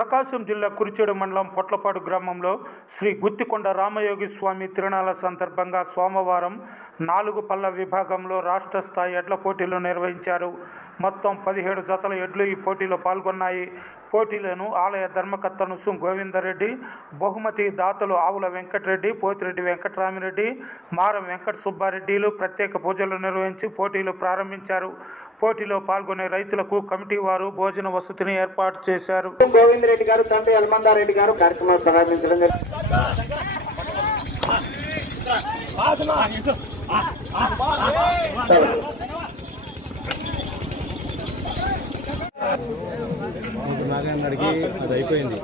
ప్రకాశం జిల్లా కురిచేడు మండలం పొట్లపాడు గ్రామంలో శ్రీ గుత్తికొండ రామయోగి స్వామి తిరునాళ్ల సందర్భంగా సోమవారం 4 పళ్ళ విభాగంలో రాష్ట్ర స్థాయి ఎడ్ల పోటీలు నిర్వహించారు. మొత్తం 17 జతల ఎడ్లు ఈ పోటీలో పాల్గొన్నాయి. పోటీలను ఆలయ ధర్మకర్త నుసుం గోవిందరెడ్డి, బహుమతి దాతలు ఆవుల వెంకటరెడ్డి, పోతిరెడ్డి వెంకటరామిరెడ్డి, మారం వెంకట సుబ్బారెడ్డిలు ప్రత్యేక పూజలు నిర్వహించి పోటీలు ప్రారంభించారు. పోటీలో పాల్గొనే రైతులకు కమిటీ వారు భోజన వసతిని ఏర్పాటు చేశారు. గోవిందరెడ్డి గారు తండ్రి హనుమంతారెడ్డి గారు కార్యక్రమాలు ప్రారంభించడం నాగేందరికి అది అయిపోయింది.